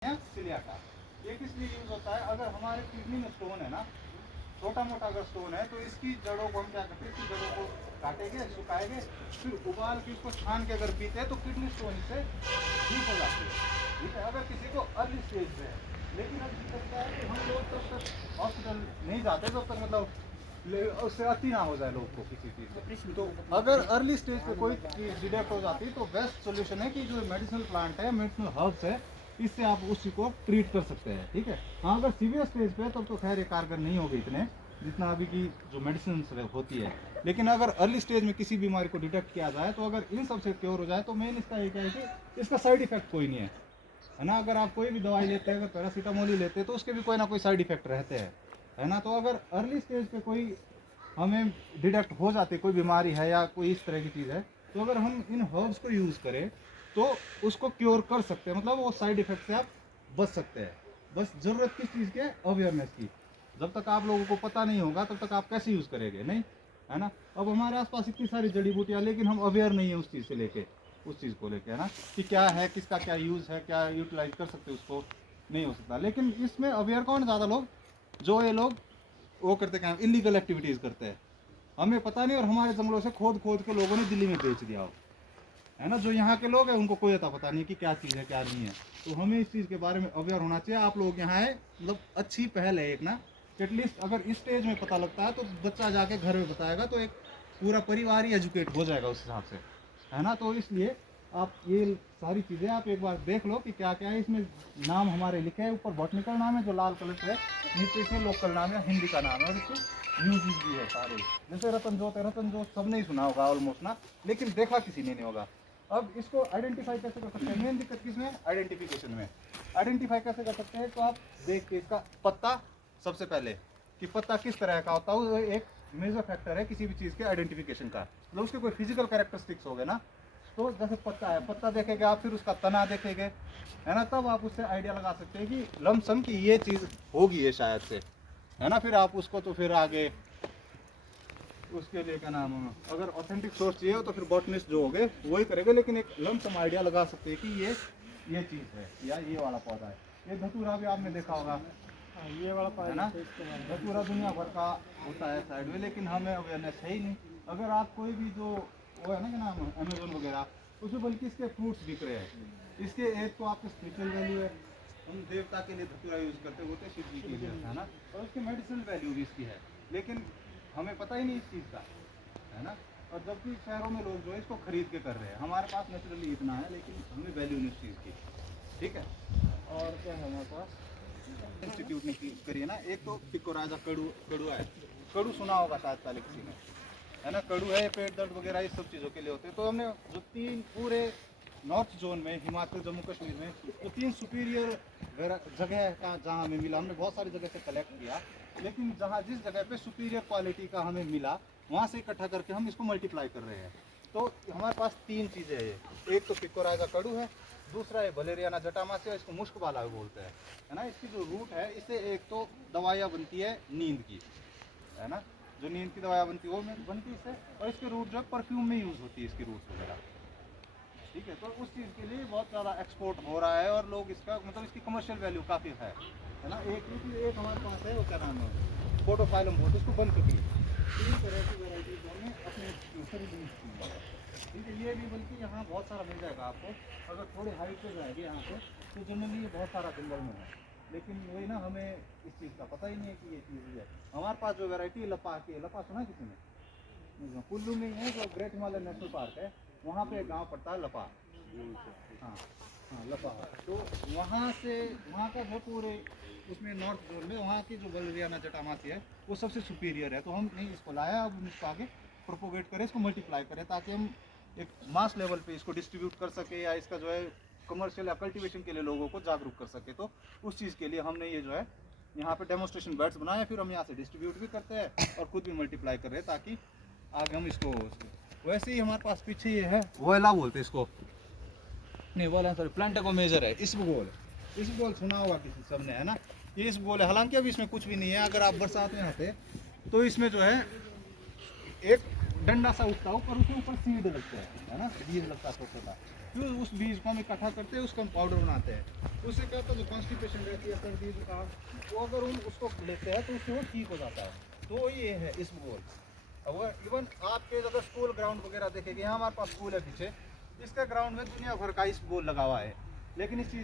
सिलियाका। ये किस लिए यूज होता है? अगर हमारे किडनी में स्टोन है ना, छोटा मोटा अगर स्टोन है, तो इसकी जड़ों को हम क्या करते हैं, इसकी जड़ों को काटेंगे, सुखाएंगे, फिर उबाल के इसको छान के अगर पीते हैं तो किडनी स्टोन इससे ठीक हो जाती है। ठीक है, अगर किसी को अर्ली स्टेज पे है। लेकिन अब दिक्कत क्या है कि हम लोग तब तक हॉस्पिटल नहीं जाते जब तक मतलब उससे अति ना हो जाए लोग को किसी चीज़ से। तो अगर अर्ली स्टेज पे कोई डिटेक्ट हो जाती है तो बेस्ट सोल्यूशन है कि जो मेडिसिनल प्लांट है, मेडिसिनल हर्ब्स है, इससे आप उसी को ट्रीट कर सकते हैं। ठीक है, हाँ अगर सीवियर स्टेज पे है तब तो खैर ये कारगर नहीं होगी इतने जितना अभी की जो मेडिसिन होती है। लेकिन अगर अर्ली स्टेज में किसी बीमारी को डिटेक्ट किया जाए तो अगर इन सबसे क्योर हो जाए तो मेन इसका ये क्या है कि इसका साइड इफेक्ट कोई नहीं है ना। अगर आप कोई भी दवाई लेते हैं, अगर पैरासीटामोल ही लेते हैं तो उसके भी कोई ना कोई साइड इफेक्ट रहते हैं, है ना। तो अगर अर्ली स्टेज पे कोई हमें डिटेक्ट हो जाती है कोई बीमारी है या कोई इस तरह की चीज़ है, तो अगर हम इन हर्ब्स को यूज़ करें तो उसको क्योर कर सकते हैं, मतलब वो साइड इफेक्ट से आप बच सकते हैं। बस ज़रूरत किस चीज़ की है? अवेयरनेस की। जब तक आप लोगों को पता नहीं होगा तब तक आप कैसे यूज़ करेंगे, नहीं है ना। अब हमारे आसपास इतनी सारी जड़ी बूटियाँ, लेकिन हम अवेयर नहीं है उस चीज़ से लेके, उस चीज़ को लेके, है ना, कि क्या है, किसका क्या यूज़ है, क्या यूटिलाइज कर सकते उसको, नहीं हो सकता। लेकिन इसमें अवेयर कौन ज़्यादा लोग, जो ये लोग वो करते क्या, इलीगल एक्टिविटीज़ करते हैं, हमें पता नहीं, और हमारे जंगलों से खोद खोद के लोगों ने दिल्ली में बेच दिया हो, है ना। जो यहाँ के लोग हैं उनको कोई अता पता नहीं कि क्या चीज़ है क्या नहीं है। तो हमें इस चीज़ के बारे में अवेयर होना चाहिए। आप लोग यहाँ है, मतलब अच्छी पहल है एक ना, एटलीस्ट अगर इस स्टेज में पता लगता है तो बच्चा जाके घर में बताएगा तो एक पूरा परिवार ही एजुकेट हो जाएगा उस हिसाब से, है ना। तो इसलिए आप ये सारी चीज़ें आप एक बार देख लो कि क्या क्या है। इसमें नाम हमारे लिखे हैं, ऊपर बॉटनिकल नाम है जो लाल कलर से है, नीचे इसमें लोकल नाम है, हिंदी का नाम है, और इसके यूजेस भी है सारे। जैसे रतन जोत है, रतन जोत सब नहीं सुना होगा ऑलमोस्ट ना, लेकिन देखा किसी ने नहीं होगा। अब इसको आइडेंटिफाई कैसे कर सकते हैं? मेन दिक्कत किसमें है? आइडेंटिफिकेशन में। आइडेंटिफाई कैसे कर सकते हैं? तो आप देख के इसका पत्ता, सबसे पहले कि पत्ता किस तरह का होता है, वो एक मेजर फैक्टर है किसी भी चीज़ के आइडेंटिफिकेशन का। मतलब उसके कोई फिजिकल कैरेक्टरिस्टिक्स हो गए ना, तो जैसे पत्ता है, पत्ता देखेंगे आप, फिर उसका तना देखेंगे, है ना, तब आप उससे आइडिया लगा सकते हैं कि लमसम की ये चीज़ होगी ये शायद से, है ना। फिर आप उसको तो फिर आगे उसके लिए क्या नाम है, अगर ऑथेंटिक सोर्स चाहिए हो तो फिर बॉटनिस्ट जो होंगे वही करेंगे, लेकिन एक लमसम आइडिया लगा सकते हैं कि ये चीज़ है या ये वाला पौधा है। ये धतूरा भी आपने देखा होगा, ये वाला पौधा है ना, धतूरा दुनिया भर का होता है साइड में, लेकिन हमें अवेयरनेस है ही नहीं। अगर आप कोई भी जो वो है ना क्या नाम है, अमेजोन वगैरह, उसमें बल्कि इसके फ्रूट्स बिक रहे हैं। इसके एक तो आपके स्पिरिचुअल वैल्यू है, हम देवता के लिए धतूरा यूज़ करते होते हैं, शिव जी के लिए, है ना, और उसकी मेडिसिनल वैल्यू भी इसकी है, लेकिन हमें पता ही नहीं इस चीज़ का, है ना। और जबकि शहरों में लोग जो है इसको खरीद के कर रहे हैं, हमारे पास नेचुरली इतना है लेकिन हमें वैल्यू नहीं इस चीज़ की। ठीक है, और क्या है हमारे पास इंस्टीट्यूट ने करिए ना, एक तो पिको राजा कड़ुआ है, कड़ू सुना होगा शायद पहले किसी ने, है ना। कड़ू है, पेट दर्द वगैरह इस सब चीज़ों के लिए होते हैं। तो हमने जो 3 पूरे नॉर्थ जोन में, हिमाचल, जम्मू कश्मीर में जो 3 सुपीरियर जगह का जहाँ हमें मिला, हमने बहुत सारी जगह से कलेक्ट किया, लेकिन जहाँ जिस जगह पे सुपीरियर क्वालिटी का हमें मिला वहाँ से इकट्ठा करके हम इसको मल्टीप्लाई कर रहे हैं। तो हमारे पास 3 चीज़ें हैं, ये एक तो पिको राजा कड़ू है, दूसरा है वलेरियाना जटामासी, इसको मुश्कबाला भी बोलते हैं, है ना। इसकी जो रूट है, इससे एक तो दवाइयाँ बनती है नींद की, है ना, जो नींद की दवाइयाँ बनती है वो बनती है इससे, और इसके रूट जो है परफ्यूम में यूज़ होती है इसकी रूट्स वगैरह। ठीक है, तो उस चीज़ के लिए बहुत ज़्यादा एक्सपोर्ट हो रहा है और लोग इसका मतलब इसकी कमर्शियल वैल्यू काफ़ी है ना। एक हमारे पास है, वो क्या नाम है, फोटोफाइलम बोलते हैं, इसको बन चुकी है। 3 तरह की वैराइटीज हमने अपने रिलीज की है। ठीक है, ये भी बल्कि यहाँ बहुत सारा मिल जाएगा आपको, अगर थोड़ी हाइट पे जाएगी यहाँ से तो जनरली ये बहुत सारा जंगल में है, लेकिन वही ना, हमें इस चीज़ का पता ही नहीं है कि ये चीज़ है। हमारे पास जो वैरायटी लपा की है, लपा सुना किसी ने? कुल्लू में है जो ग्रेट हिमालय नेशनल पार्क है, वहाँ पे गांव पड़ता है लपा। हाँ हाँ, लपा। तो वहाँ से, वहाँ का जो पूरे उसमें नॉर्थ जोन में वहाँ की जो वलेरियाना जटामासी है वो सबसे सुपीरियर है। तो हमने इसको लाया, अब हम इसको आगे प्रोपोगेट करें, इसको मल्टीप्लाई करें, ताकि हम एक मास लेवल पे इसको डिस्ट्रीब्यूट कर सके, या इसका जो है कमर्शियल या कल्टीवेशन के लिए लोगों को जागरूक कर सके। तो उस चीज़ के लिए हमने ये जो है यहाँ पे डेमोस्ट्रेशन बेड्स बनाए, फिर हम यहाँ से डिस्ट्रीब्यूट भी करते हैं और खुद भी मल्टीप्लाई कर रहे हैं, ताकि आगे हम इसको, वैसे ही हमारे पास पीछे ये है वोयला बोलते हैं इसको, नहीं वोयला सॉरी, प्लांटेगो मेजर है, इसबगोल सुना होगा किसी सबने, है ना। ये इसबगोल है, हालांकि अभी इसमें कुछ भी नहीं है। अगर आप बरसात में आते तो इसमें जो है एक डंडा सा उगता है ऊपर, उसके ऊपर सीड लगता है ना, बीज लगता है छोटा छोटा, फिर उस बीज को हम इकट्ठा करते हैं, उसका हम पाउडर बनाते हैं। उससे क्या होता है, जो कॉन्स्टिपेशन रहती है, सर्दी जुकाम, वो अगर हम उसको लेते हैं तो उससे वो ठीक हो जाता है। तो ये है इसबगोल। अगर इवन आपके अगर स्कूल ग्राउंड वगैरह देखेंगे, यहाँ हमारे पास स्कूल है पीछे, इसके ग्राउंड में दुनिया भर का इसबगोल लगा हुआ है, लेकिन इस चीज़